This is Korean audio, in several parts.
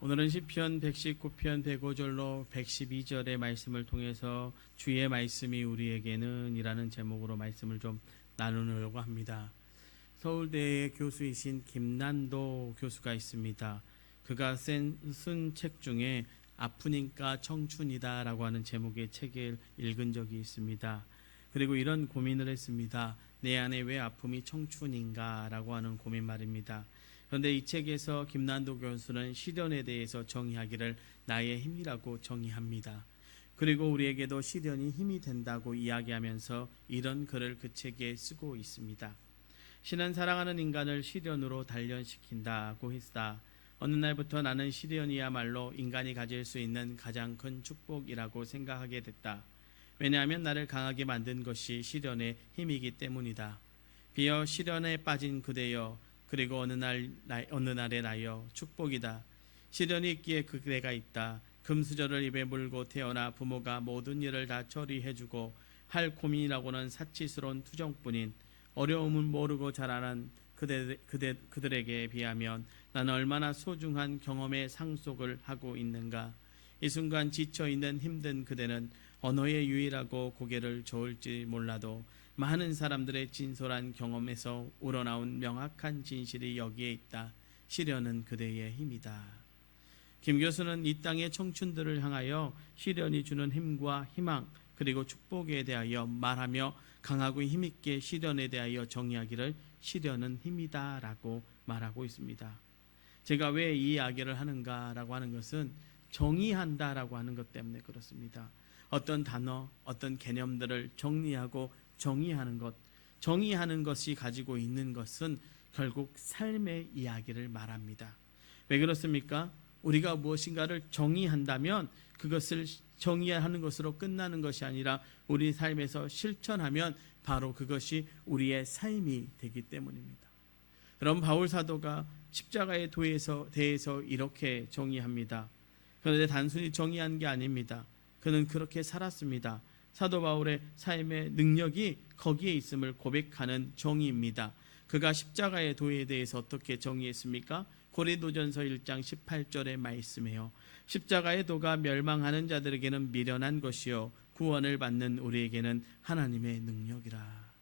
오늘은 시편 119편 105절로 112절의 말씀을 통해서 주의 말씀이 우리에게는 이라는 제목으로 말씀을 좀 나누려고 합니다. 서울대의 교수이신 김난도 교수가 있습니다. 그가 쓴 책 중에 아프니까 청춘이다 라고 하는 제목의 책을 읽은 적이 있습니다. 그리고 이런 고민을 했습니다. 내 안에 왜 아픔이 청춘인가 라고 하는 고민 말입니다. 그런데 이 책에서 김난도 교수는 시련에 대해서 정의하기를 나의 힘이라고 정의합니다. 그리고 우리에게도 시련이 힘이 된다고 이야기하면서 이런 글을 그 책에 쓰고 있습니다. 신은 사랑하는 인간을 시련으로 단련시킨다고 했다. 어느 날부터 나는 시련이야말로 인간이 가질 수 있는 가장 큰 축복이라고 생각하게 됐다. 왜냐하면 나를 강하게 만든 것이 시련의 힘이기 때문이다. 비어 시련에 빠진 그대여, 그리고 어느 날의 나여 축복이다. 시련이 있기에 그대가 있다. 금수저를 입에 물고 태어나 부모가 모든 일을 다 처리해주고 할 고민이라고는 사치스러운 투정뿐인 어려움은 모르고 자라난 그들에게 비하면 나는 얼마나 소중한 경험의 상속을 하고 있는가. 이 순간 지쳐있는 힘든 그대는 언어의 유일하고 고개를 저을지 몰라도 많은 사람들의 진솔한 경험에서 우러나온 명확한 진실이 여기에 있다. 시련은 그대의 힘이다. 김 교수는 이 땅의 청춘들을 향하여 시련이 주는 힘과 희망 그리고 축복에 대하여 말하며 강하고 힘있게 시련에 대하여 정의하기를 시련은 힘이다 라고 말하고 있습니다. 제가 왜 이 이야기를 하는가 라고 하는 것은 정의한다 라고 하는 것 때문에 그렇습니다. 어떤 단어, 어떤 개념들을 정리하고 정의하는 것, 정의하는 것이 가지고 있는 것은 결국 삶의 이야기를 말합니다. 왜 그렇습니까? 우리가 무엇인가를 정의한다면 그것을 정의하는 것으로 끝나는 것이 아니라 우리 삶에서 실천하면 바로 그것이 우리의 삶이 되기 때문입니다. 여러분, 바울 사도가 십자가에 대해서 이렇게 정의합니다. 그런데 단순히 정의한 게 아닙니다. 그는 그렇게 살았습니다. 사도 바울의 삶의 능력이 거기에 있음을 고백하는 정의입니다. 그가 십자가의 도에 대해서 어떻게 정의했습니까? 고린도전서 1장 18절의 말씀이에요. 십자가의 도가 멸망하는 자들에게는 미련한 것이요 구원을 받는 우리에게는 하나님의 능력이라.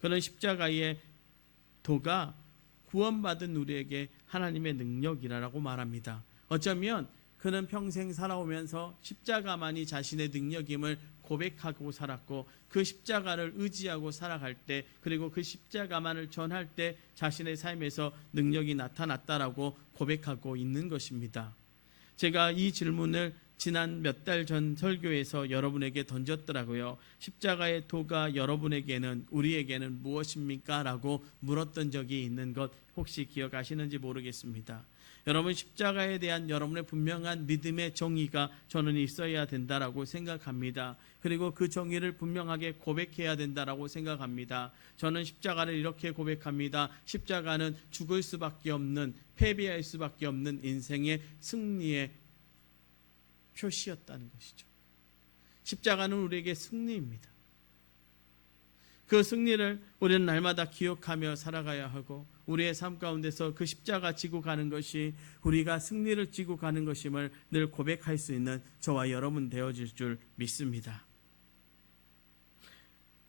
그는 십자가의 도가 구원받은 우리에게 하나님의 능력이라고 말합니다. 어쩌면 그는 평생 살아오면서 십자가만이 자신의 능력임을 고백하고 살았고 그 십자가를 의지하고 살아갈 때 그리고 그 십자가만을 전할 때 자신의 삶에서 능력이 나타났다라고 고백하고 있는 것입니다. 제가 이 질문을 지난 몇 달 전 설교에서 여러분에게 던졌더라고요. 십자가의 도가 여러분에게는 우리에게는 무엇입니까? 라고 물었던 적이 있는 것 혹시 기억하시는지 모르겠습니다. 여러분, 십자가에 대한 여러분의 분명한 믿음의 정의가 저는 있어야 된다라고 생각합니다. 그리고 그 정의를 분명하게 고백해야 된다라고 생각합니다. 저는 십자가를 이렇게 고백합니다. 십자가는 죽을 수밖에 없는, 패배할 수밖에 없는 인생의 승리의 표시였다는 것이죠. 십자가는 우리에게 승리입니다. 그 승리를 우리는 날마다 기억하며 살아가야 하고 우리의 삶 가운데서 그 십자가 지고 가는 것이 우리가 승리를 지고 가는 것임을 늘 고백할 수 있는 저와 여러분 되어질 줄 믿습니다.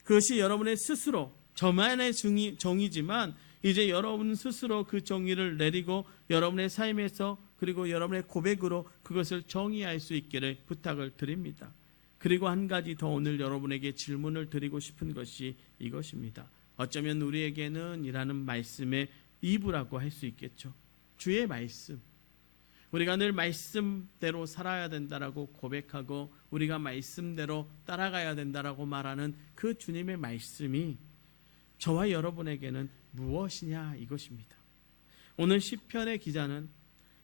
그것이 여러분의 스스로 저만의 정의지만 이제 여러분 스스로 그 정의를 내리고 여러분의 삶에서 그리고 여러분의 고백으로 그것을 정의할 수 있기를 부탁을 드립니다. 그리고 한 가지 더 오늘 여러분에게 질문을 드리고 싶은 것이 이것입니다. 어쩌면 우리에게는 이라는 말씀의 이부라고 할 수 있겠죠. 주의 말씀. 우리가 늘 말씀대로 살아야 된다라고 고백하고 우리가 말씀대로 따라가야 된다라고 말하는 그 주님의 말씀이 저와 여러분에게는 무엇이냐 이것입니다. 오늘 시편의 기자는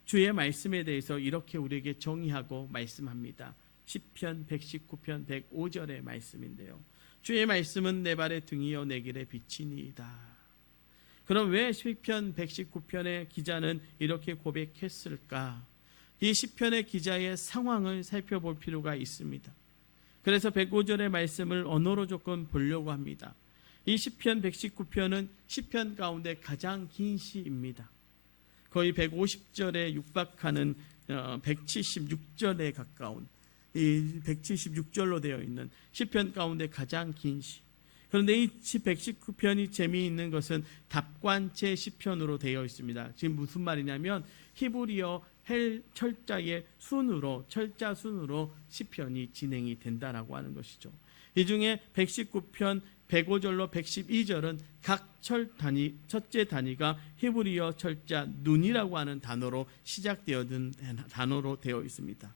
주의 말씀에 대해서 이렇게 우리에게 정의하고 말씀합니다. 시편 119편 105절의 말씀인데요. 주의 말씀은 내 발의 등이요 내 길의 빛이니이다. 그럼 왜 시편 119편의 기자는 이렇게 고백했을까? 이 시편의 기자의 상황을 살펴볼 필요가 있습니다. 그래서 105절의 말씀을 언어로 조금 보려고 합니다. 이 시편 119편은 시편 가운데 가장 긴 시입니다. 거의 150절에 육박하는 176절에 가까운 이 176절로 되어 있는 시편 가운데 가장 긴 시. 그런데 이 119편이 재미있는 것은 답관체 시편으로 되어 있습니다. 지금 무슨 말이냐면 히브리어 철자의 철자 순으로 시편이 진행이 된다라고 하는 것이죠. 이 중에 119편 105절로 112절은 각 첫째 단위가 히브리어 철자 눈이라고 하는 단어로 시작되어든 단어로 되어 있습니다.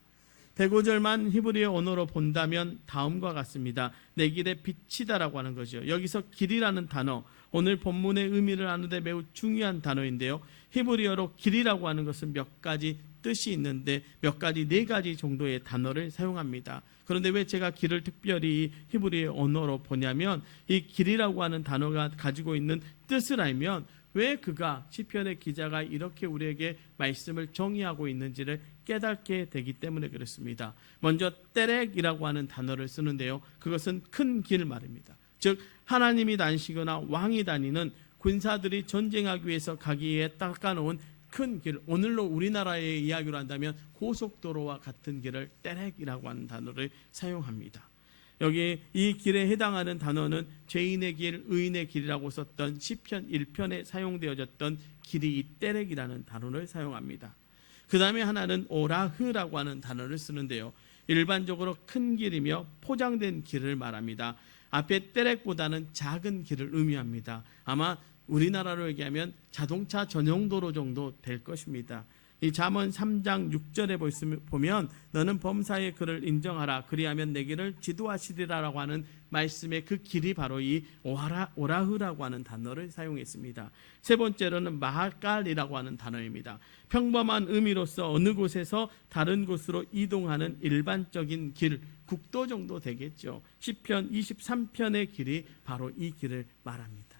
105절만 히브리어 언어로 본다면 다음과 같습니다. 내 길에 빛이다라고 하는 거죠. 여기서 길이라는 단어, 오늘 본문의 의미를 아는데 매우 중요한 단어인데요. 히브리어로 길이라고 하는 것은 몇 가지 뜻이 있는데 네 가지 정도의 단어를 사용합니다. 그런데 왜 제가 길을 특별히 히브리어 언어로 보냐면 이 길이라고 하는 단어가 가지고 있는 뜻을 알면 왜 그가 시편의 기자가 이렇게 우리에게 말씀을 정의하고 있는지를 깨닫게 되기 때문에 그렇습니다. 먼저 떼렉이라고 하는 단어를 쓰는데요. 그것은 큰 길 말입니다. 즉 하나님이 다니시거나 왕이 다니는 군사들이 전쟁하기 위해서 가기에 닦아놓은 큰 길, 오늘로 우리나라의 이야기로 한다면 고속도로와 같은 길을 떼렉이라고 하는 단어를 사용합니다. 여기 이 길에 해당하는 단어는 죄인의 길, 의인의 길이라고 썼던 시편 1편에 사용되어졌던 길이 이 떼렉이라는 단어를 사용합니다. 그 다음에 하나는 오라흐라고 하는 단어를 쓰는데요. 일반적으로 큰 길이며 포장된 길을 말합니다. 앞에 떼렉보다는 작은 길을 의미합니다. 아마 우리나라로 얘기하면 자동차 전용도로 정도 될 것입니다. 이 잠언 3장 6절에 보면 너는 범사의 그를 인정하라 그리하면 내 길을 지도하시리라라고 하는 말씀의 그 길이 바로 이 오라흐라고 하는 단어를 사용했습니다. 세 번째로는 마하깔이라고 하는 단어입니다. 평범한 의미로서 어느 곳에서 다른 곳으로 이동하는 일반적인 길, 국도 정도 되겠죠. 시편 23편의 길이 바로 이 길을 말합니다.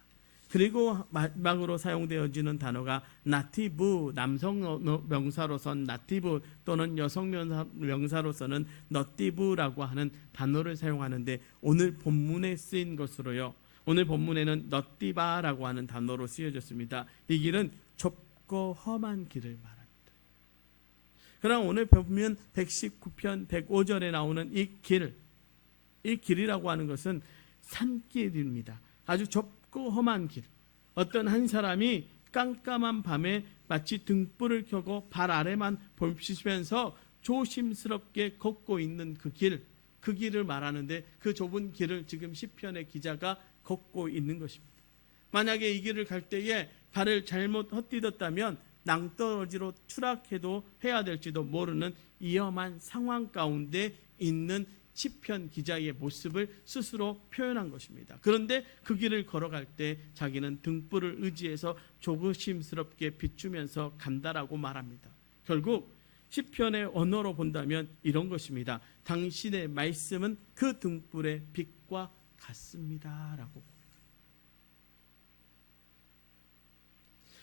그리고 마지막으로 사용되어지는 단어가 나티브, 남성 명사로선 나티브 또는 여성 명사로서는 너티브라고 하는 단어를 사용하는데 오늘 본문에 쓰인 것으로요. 오늘 본문에는 너티바라고 하는 단어로 쓰여졌습니다. 이 길은 좁고 험한 길을 말합니다. 그러나 오늘 보면 119편 105절에 나오는 이 길이라고 하는 것은 산길입니다. 아주 좁고 험한 길. 어떤 한 사람이 깜깜한 밤에 마치 등불을 켜고 발 아래만 보시면서 조심스럽게 걷고 있는 그 길을 말하는데 그 좁은 길을 지금 시편의 기자가 걷고 있는 것입니다. 만약에 이 길을 갈 때에 발을 잘못 헛디뎠다면 낭떠러지로 추락해도 해야 될지도 모르는 위험한 상황 가운데 있는 시편 기자의 모습을 스스로 표현한 것입니다. 그런데 그 길을 걸어갈 때 자기는 등불을 의지해서 조심스럽게 비추면서 간다라고 말합니다. 결국 시편의 언어로 본다면 이런 것입니다. 당신의 말씀은 그 등불의 빛과 같습니다라고.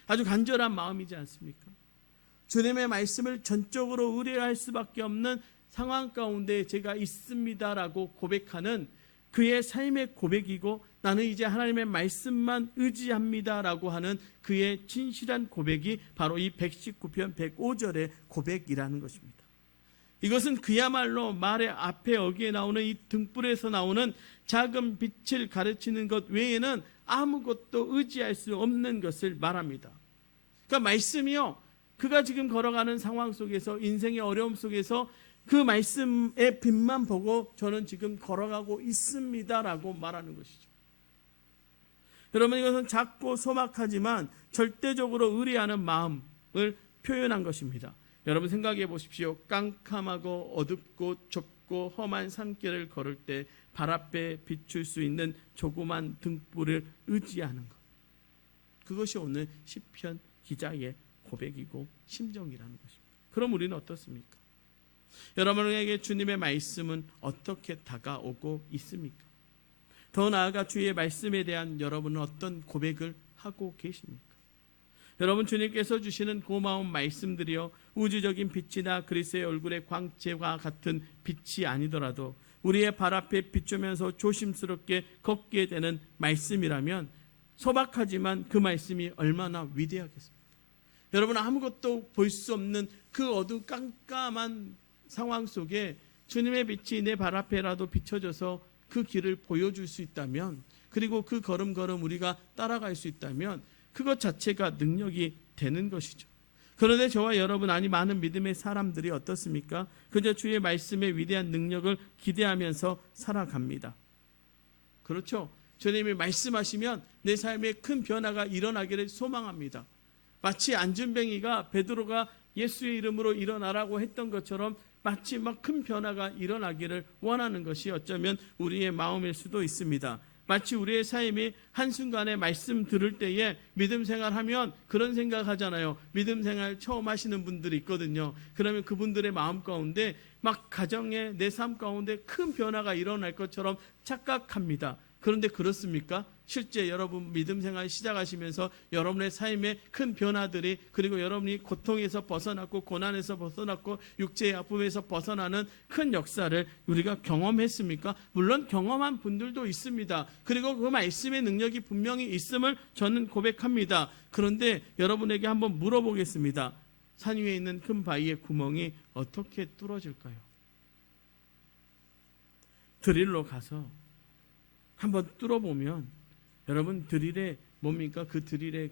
아주 간절한 마음이지 않습니까? 주님의 말씀을 전적으로 의뢰할 수밖에 없는 상황 가운데 제가 있습니다라고 고백하는 그의 삶의 고백이고 나는 이제 하나님의 말씀만 의지합니다라고 하는 그의 진실한 고백이 바로 이 119편 105절의 고백이라는 것입니다. 이것은 그야말로 말의 앞에 여기에 나오는 이 등불에서 나오는 작은 빛을 가르치는 것 외에는 아무것도 의지할 수 없는 것을 말합니다. 그러니까 말씀이요, 그가 지금 걸어가는 상황 속에서 인생의 어려움 속에서 그 말씀의 빛만 보고 저는 지금 걸어가고 있습니다라고 말하는 것이죠. 여러분, 이것은 작고 소박하지만 절대적으로 의뢰하는 마음을 표현한 것입니다. 여러분 생각해 보십시오. 깜깜하고 어둡고 좁고 험한 산길을 걸을 때 발 앞에 비출 수 있는 조그만 등불을 의지하는 것. 그것이 오늘 시편 기자의 고백이고 심정이라는 것입니다. 그럼 우리는 어떻습니까? 여러분에게 주님의 말씀은 어떻게 다가오고 있습니까? 더 나아가 주의 말씀에 대한 여러분은 어떤 고백을 하고 계십니까? 여러분, 주님께서 주시는 고마운 말씀들이요, 우주적인 빛이나 그리스도의 얼굴의 광채와 같은 빛이 아니더라도 우리의 발 앞에 비추면서 조심스럽게 걷게 되는 말씀이라면 소박하지만 그 말씀이 얼마나 위대하겠습니까? 여러분 아무것도 볼 수 없는 그 어두운 깜깜한 상황 속에 주님의 빛이 내 발 앞에라도 비춰져서 그 길을 보여줄 수 있다면, 그리고 그 걸음걸음 우리가 따라갈 수 있다면 그것 자체가 능력이 되는 것이죠. 그런데 저와 여러분, 아니 많은 믿음의 사람들이 어떻습니까? 그저 주의 말씀의 위대한 능력을 기대하면서 살아갑니다. 그렇죠? 주님이 말씀하시면 내 삶에 큰 변화가 일어나기를 소망합니다. 마치 안준뱅이가 베드로가 예수의 이름으로 일어나라고 했던 것처럼 마치 막 큰 변화가 일어나기를 원하는 것이 어쩌면 우리의 마음일 수도 있습니다. 마치 우리의 삶이 한순간에 말씀 들을 때에 믿음 생활하면 그런 생각하잖아요. 믿음 생활 처음 하시는 분들이 있거든요. 그러면 그분들의 마음 가운데 막 가정에 내 삶 가운데 큰 변화가 일어날 것처럼 착각합니다. 그런데 그렇습니까? 실제 여러분 믿음 생활 시작하시면서 여러분의 삶에 큰 변화들이, 그리고 여러분이 고통에서 벗어났고 고난에서 벗어났고 육체의 아픔에서 벗어나는 큰 역사를 우리가 경험했습니까? 물론 경험한 분들도 있습니다. 그리고 그 말씀의 능력이 분명히 있음을 저는 고백합니다. 그런데 여러분에게 한번 물어보겠습니다. 산 위에 있는 큰 바위의 구멍이 어떻게 뚫어질까요? 드릴로 가서 한번 뚫어보면 여러분 드릴에 뭡니까? 그 드릴에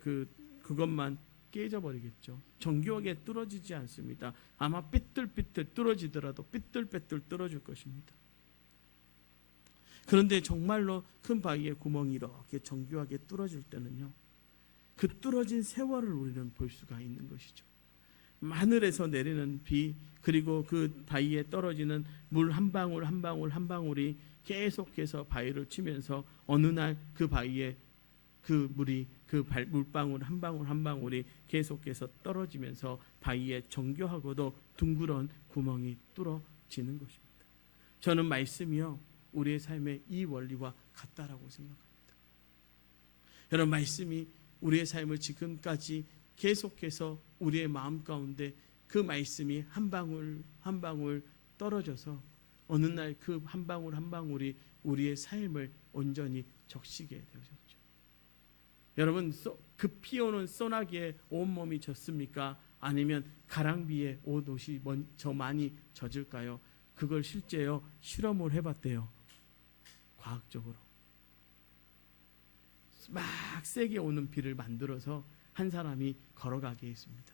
그것만 깨져버리겠죠. 정교하게 뚫어지지 않습니다. 아마 삐뚤삐뚤 뚫어지더라도 삐뚤빼뚤 뚫어질 것입니다. 그런데 정말로 큰 바위의 구멍이 이렇게 정교하게 뚫어질 때는요, 그 뚫어진 세월을 우리는 볼 수가 있는 것이죠. 하늘에서 내리는 비, 그리고 그 바위에 떨어지는 물 한 방울 한 방울 한 방울이 계속해서 바위를 치면서 어느 날 그 바위에 그 물이, 물방울 한 방울 한 방울이 계속해서 떨어지면서 바위에 정교하고도 둥그런 구멍이 뚫어지는 것입니다. 저는 말씀이요, 우리의 삶의 이 원리와 같다라고 생각합니다. 여러분, 말씀이 우리의 삶을 지금까지 계속해서 우리의 마음 가운데 그 말씀이 한 방울 한 방울 떨어져서 어느 날 그 한 방울 한 방울이 우리의 삶을 온전히 적시게 되셨죠. 여러분, 급히 오는 소나기에 온몸이 젖습니까? 아니면 가랑비에 옷이 저 많이 젖을까요? 그걸 실제요 실험을 해봤대요. 과학적으로 막 세게 오는 비를 만들어서 한 사람이 걸어가게 했습니다.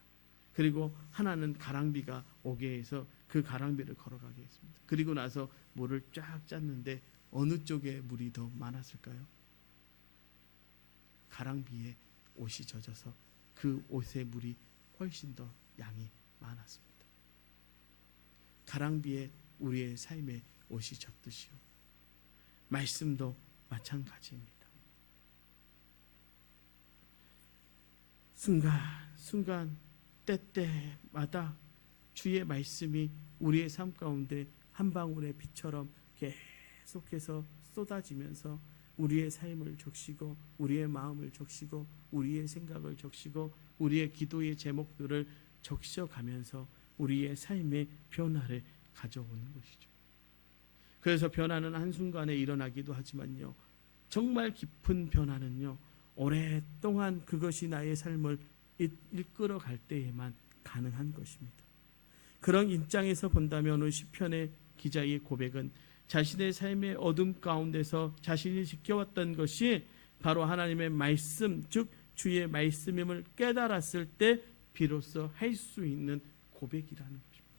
그리고 하나는 가랑비가 오게 해서 그 가랑비를 걸어가게 했습니다. 그리고 나서 물을 쫙 짰는데 어느 쪽에 물이 더 많았을까요? 가랑비에 옷이 젖어서 그 옷의 물이 훨씬 더 양이 많았습니다. 가랑비에 우리의 삶의 옷이 젖듯이요, 말씀도 마찬가지입니다. 순간 때때마다 주의 말씀이 우리의 삶 가운데 한 방울의 비처럼 계속해서 쏟아지면서 우리의 삶을 적시고 우리의 마음을 적시고 우리의 생각을 적시고 우리의 기도의 제목들을 적셔가면서 우리의 삶의 변화를 가져오는 것이죠. 그래서 변화는 한순간에 일어나기도 하지만요, 정말 깊은 변화는요, 오랫동안 그것이 나의 삶을 이끌어갈 때에만 가능한 것입니다. 그런 입장에서 본다면 오늘 시편의 기자의 고백은 자신의 삶의 어둠 가운데서 자신이 지켜왔던 것이 바로 하나님의 말씀, 즉 주의 말씀임을 깨달았을 때 비로소 할 수 있는 고백이라는 것입니다.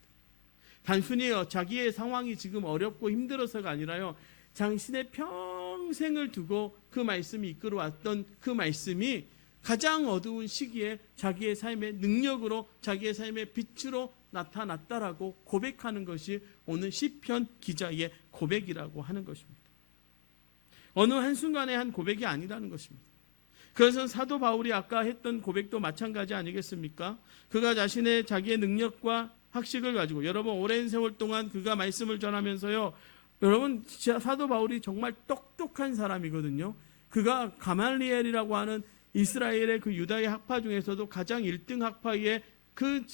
단순히 자기의 상황이 지금 어렵고 힘들어서가 아니라요, 당신의 평생을 두고 그 말씀이 이끌어왔던 그 말씀이 가장 어두운 시기에 자기의 삶의 능력으로, 자기의 삶의 빛으로 나타났다라고 고백하는 것이 오늘 시편 기자의 고백이라고 하는 것입니다. 어느 한순간의 한 고백이 아니라는 것입니다. 그래서 사도 바울이 아까 했던 고백도 마찬가지 아니겠습니까? 그가 자기의 능력과 학식을 가지고, 여러분 오랜 세월 동안 그가 말씀을 전하면서요, 여러분 사도 바울이 정말 똑똑한 사람이거든요. 그가 가말리엘이라고 하는 이스라엘의 그 유다의 학파 중에서도 가장 1등 학파의 그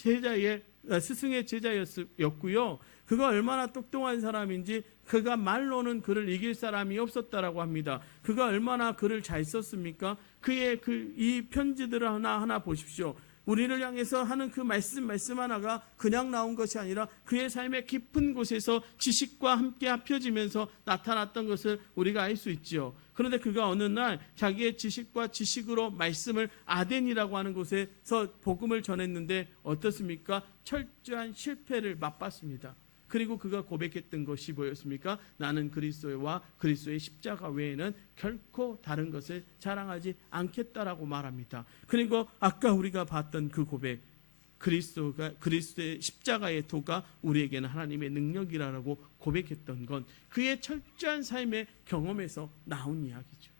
스승의 제자였고요. 그가 얼마나 똑똑한 사람인지 그가 말로는 그를 이길 사람이 없었다라고 합니다. 그가 얼마나 글을 잘 썼습니까? 그의 이 편지들을 하나하나 보십시오. 우리를 향해서 하는 그 말씀 하나가 그냥 나온 것이 아니라 그의 삶의 깊은 곳에서 지식과 함께 합혀지면서 나타났던 것을 우리가 알 수 있죠. 그런데 그가 어느 날 자기의 지식과 지식으로 말씀을 아덴이라고 하는 곳에서 복음을 전했는데 어떻습니까? 철저한 실패를 맛봤습니다. 그리고 그가 고백했던 것이 뭐였습니까? 나는 그리스도와 그리스도의 십자가 외에는 결코 다른 것을 자랑하지 않겠다라고 말합니다. 그리고 아까 우리가 봤던 그 고백, 그리스도의 십자가의 도가 우리에게는 하나님의 능력이라고 고백했던 건 그의 철저한 삶의 경험에서 나온 이야기죠.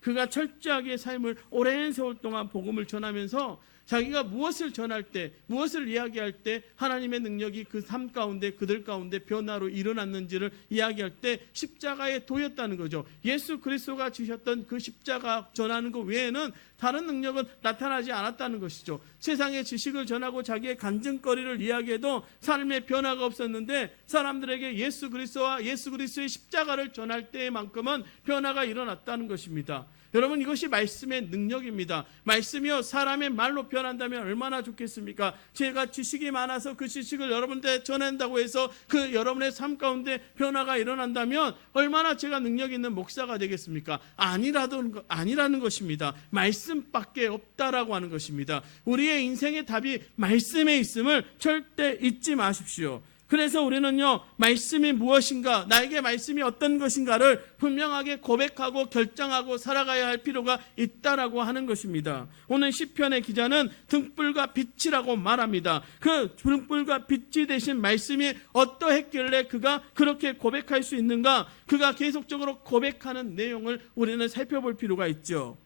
그가 철저하게 삶을 오랜 세월 동안 복음을 전하면서 자기가 무엇을 전할 때, 무엇을 이야기할 때 하나님의 능력이 그 삶 가운데, 그들 가운데 변화로 일어났는지를 이야기할 때 십자가에 도였다는 거죠. 예수 그리스도가 지셨던 그 십자가 전하는 것 외에는 다른 능력은 나타나지 않았다는 것이죠. 세상의 지식을 전하고 자기의 간증거리를 이야기해도 삶의 변화가 없었는데 사람들에게 예수 그리스도와 예수 그리스도의 십자가를 전할 때만큼은 변화가 일어났다는 것입니다. 여러분, 이것이 말씀의 능력입니다. 말씀이요 사람의 말로 변한다면 얼마나 좋겠습니까? 제가 지식이 많아서 그 지식을 여러분한테 전한다고 해서 그 여러분의 삶 가운데 변화가 일어난다면 얼마나 제가 능력 있는 목사가 되겠습니까? 아니라는 것입니다. 말씀밖에 없다라고 하는 것입니다. 우리의 인생의 답이 말씀에 있음을 절대 잊지 마십시오. 그래서 우리는요, 말씀이 무엇인가, 나에게 말씀이 어떤 것인가를 분명하게 고백하고 결정하고 살아가야 할 필요가 있다라고 하는 것입니다. 오늘 시편의 기자는 등불과 빛이라고 말합니다. 그 등불과 빛이 되신 말씀이 어떠했길래 그가 그렇게 고백할 수 있는가? 그가 계속적으로 고백하는 내용을 우리는 살펴볼 필요가 있죠.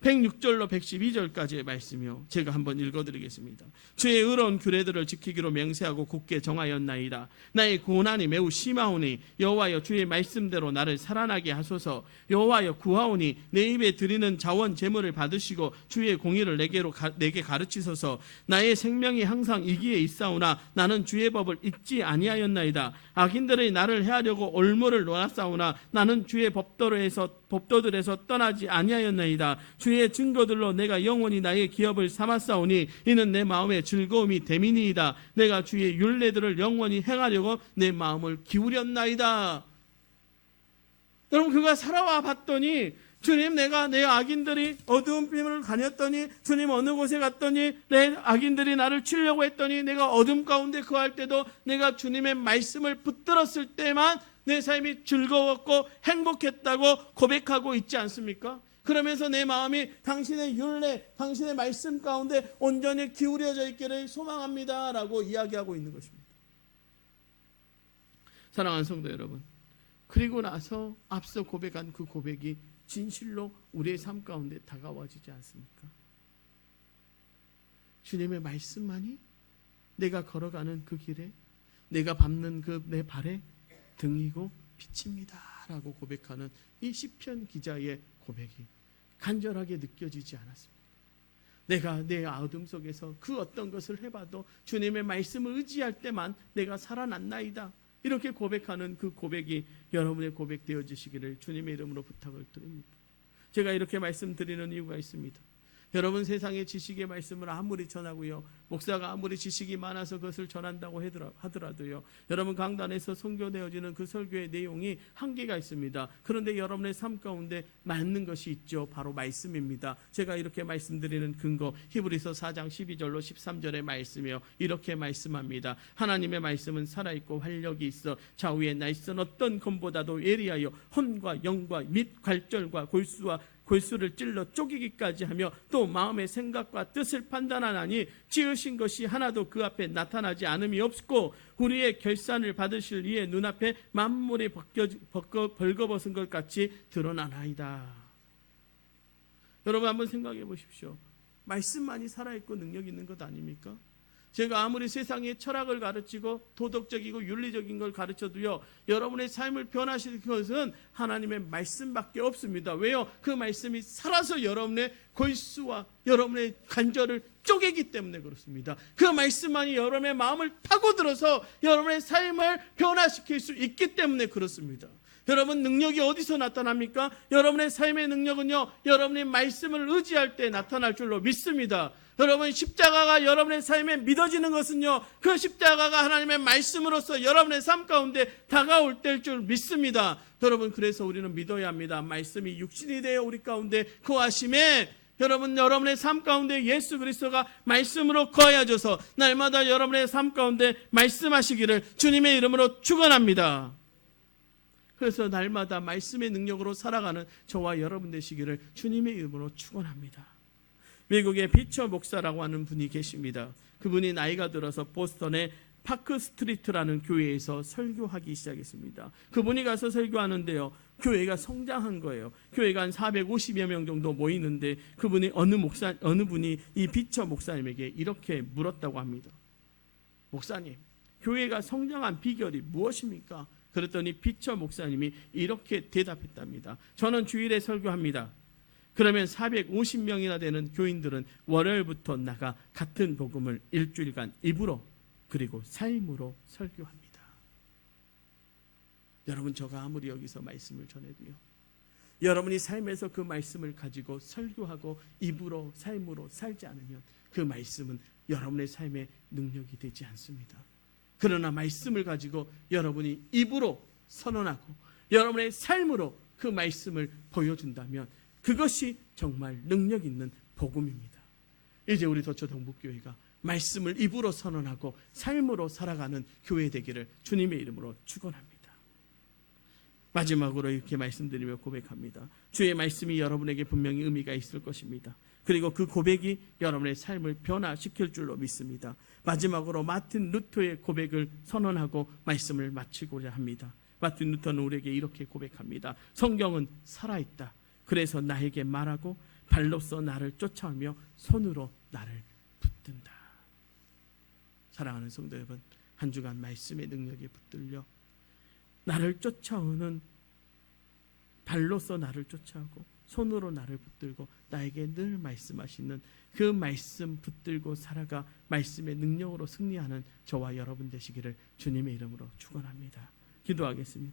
106절로 112절까지의 말씀이요, 제가 한번 읽어드리겠습니다. 주의 의로운 규례들을 지키기로 맹세하고 굳게 정하였나이다. 나의 고난이 매우 심하오니 여호와여 주의 말씀대로 나를 살아나게 하소서. 여호와여 구하오니 내 입에 드리는 자원 제물을 받으시고 주의 공의를 내게 가르치소서. 나의 생명이 항상 이기에 있사오나 나는 주의 법을 잊지 아니하였나이다. 악인들이 나를 해하려고 올무를 놓았사오나 나는 주의 법도들에서 떠나지 아니하였나이다. 주의 증거들로 내가 영원히 나의 기업을 삼았사오니 이는 내 마음의 즐거움이 됨이니이다. 내가 주의 율례들을 영원히 행하려고 내 마음을 기울였나이다. 여러분, 그가 살아와 봤더니 주님, 내가 내 악인들이 어두운 빛을 다녔더니, 주님 어느 곳에 갔더니 내 악인들이 나를 치려고 했더니 내가 어둠 가운데 거할 때도 내가 주님의 말씀을 붙들었을 때만 내 삶이 즐거웠고 행복했다고 고백하고 있지 않습니까? 그러면서 내 마음이 당신의 율례, 당신의 말씀 가운데 온전히 기울여져 있기를 소망합니다 라고 이야기하고 있는 것입니다. 사랑하는 성도 여러분, 그리고 나서 앞서 고백한 그 고백이 진실로 우리의 삶 가운데 다가와지지 않습니까? 주님의 말씀만이 내가 걸어가는 그 길에, 내가 밟는 그 내 발에 등이고 빛입니다 라고 고백하는 이 시편 기자의 고백이 간절하게 느껴지지 않았습니다. 내가 내 어둠 속에서 그 어떤 것을 해봐도 주님의 말씀을 의지할 때만 내가 살아났나이다, 이렇게 고백하는 그 고백이 여러분의 고백 되어지시기를 주님의 이름으로 부탁을 드립니다. 제가 이렇게 말씀드리는 이유가 있습니다. 여러분, 세상의 지식의 말씀을 아무리 전하고요, 목사가 아무리 지식이 많아서 그것을 전한다고 하더라도요, 여러분 강단에서 선교되어지는 그 설교의 내용이 한계가 있습니다. 그런데 여러분의 삶 가운데 맞는 것이 있죠. 바로 말씀입니다. 제가 이렇게 말씀드리는 근거, 히브리서 4장 12절로 13절의 말씀이요, 이렇게 말씀합니다. 하나님의 말씀은 살아있고 활력이 있어 좌우에 날선 어떤 검보다도 예리하여 혼과 영과 및 관절과 골수를 찔러 쪼개기까지 하며 또 마음의 생각과 뜻을 판단하나니 지으신 것이 하나도 그 앞에 나타나지 않음이 없고 우리의 결산을 받으실 이의 눈앞에 만물이 벌거벗은 것 같이 드러나나이다. 여러분, 한번 생각해 보십시오. 말씀만이 살아있고 능력 있는 것 아닙니까? 제가 아무리 세상의 철학을 가르치고 도덕적이고 윤리적인 걸 가르쳐도요, 여러분의 삶을 변화시킬 것은 하나님의 말씀밖에 없습니다. 왜요? 그 말씀이 살아서 여러분의 골수와 여러분의 관절을 쪼개기 때문에 그렇습니다. 그 말씀만이 여러분의 마음을 파고들어서 여러분의 삶을 변화시킬 수 있기 때문에 그렇습니다. 여러분, 능력이 어디서 나타납니까? 여러분의 삶의 능력은요, 여러분의 말씀을 의지할 때 나타날 줄로 믿습니다. 여러분, 십자가가 여러분의 삶에 믿어지는 것은요, 그 십자가가 하나님의 말씀으로서 여러분의 삶 가운데 다가올 때일 줄 믿습니다. 여러분, 그래서 우리는 믿어야 합니다. 말씀이 육신이 되어 우리 가운데 거하심에 여러분의 삶 가운데 예수 그리스도가 말씀으로 거하여져서 날마다 여러분의 삶 가운데 말씀하시기를 주님의 이름으로 축원합니다. 그래서 날마다 말씀의 능력으로 살아가는 저와 여러분 되시기를 주님의 이름으로 축원합니다. 미국의 피처 목사라고 하는 분이 계십니다. 그분이 나이가 들어서 보스턴의 파크 스트리트라는 교회에서 설교하기 시작했습니다. 그분이 가서 설교하는데요, 교회가 성장한 거예요. 교회가 한 450여 명 정도 모이는데 그분이 어느 분이 이 피처 목사님에게 이렇게 물었다고 합니다. 목사님, 교회가 성장한 비결이 무엇입니까? 그랬더니 피처 목사님이 이렇게 대답했답니다. 저는 주일에 설교합니다. 그러면 450명이나 되는 교인들은 월요일부터 나가 같은 복음을 일주일간 입으로 그리고 삶으로 설교합니다. 여러분, 저가 아무리 여기서 말씀을 전해도요, 여러분이 삶에서 그 말씀을 가지고 설교하고 입으로 삶으로 살지 않으면 그 말씀은 여러분의 삶의 능력이 되지 않습니다. 그러나 말씀을 가지고 여러분이 입으로 선언하고 여러분의 삶으로 그 말씀을 보여준다면 그것이 정말 능력 있는 복음입니다. 이제 우리 도처 동북교회가 말씀을 입으로 선언하고 삶으로 살아가는 교회 되기를 주님의 이름으로 축원합니다. 마지막으로 이렇게 말씀드리며 고백합니다. 주의 말씀이 여러분에게 분명히 의미가 있을 것입니다. 그리고 그 고백이 여러분의 삶을 변화시킬 줄로 믿습니다. 마지막으로 마틴 루터의 고백을 선언하고 말씀을 마치고자 합니다. 마틴 루터는 우리에게 이렇게 고백합니다. 성경은 살아있다. 그래서 나에게 말하고 발로써 나를 쫓아오며 손으로 나를 붙든다. 사랑하는 성도 여러분, 한 주간 말씀의 능력에 붙들려 나를 쫓아오는, 발로써 나를 쫓아오고 손으로 나를 붙들고 나에게 늘 말씀하시는 그 말씀 붙들고 살아가 말씀의 능력으로 승리하는 저와 여러분 되시기를 주님의 이름으로 축원합니다. 기도하겠습니다.